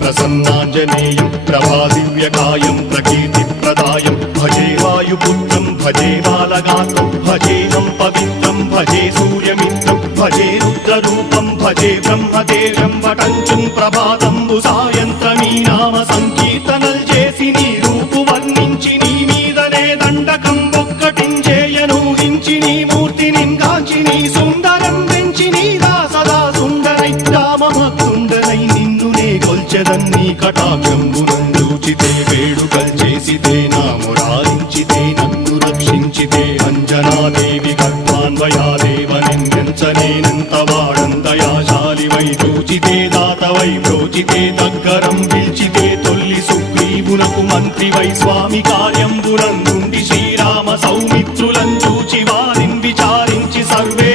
ప్రసన్నాంజనేయం ప్రభాదివ్యకాయం ప్రకీర్తిప్రదాయం భజే వాయుపుత్రం భజే బాలగాత్రం భజేహం పవిత్రం భజే సూర్యమిత్రం భజే రుద్రరూపం భజే బ్రహ్మదేవం వటంచుం ప్రభాతంబు సాయంత్రమీ నామ సంకీర్తనల్ చేసి నీ రూపు వర్ణించి నీ మీదనే దండకం ఒక్కటించేయనూహించి నీ మూర్తిని గాంచి నీ సుందరం పెంచి నీదా సదా సుందరై రామభక్తుండనై నిన్నునే కొల్చెదన్నీ కటాక్షంబునందూచితే వేడుకల్ చేసితే నా మురారించితే నన్ను రక్షించితే అంజనాదేవి గర్భాన్వయాదేవ నిందించనేనంత వాడంతయాశాలివై చూచితే దాతవై బ్రోచితే దగ్గరం పిలిచితే తొల్లి సుగ్రీవునకు మంత్రివై స్వామి కార్యంబునందుండి శ్రీరామ సౌమిత్రులం చూచి వారిని విచారించి సర్వే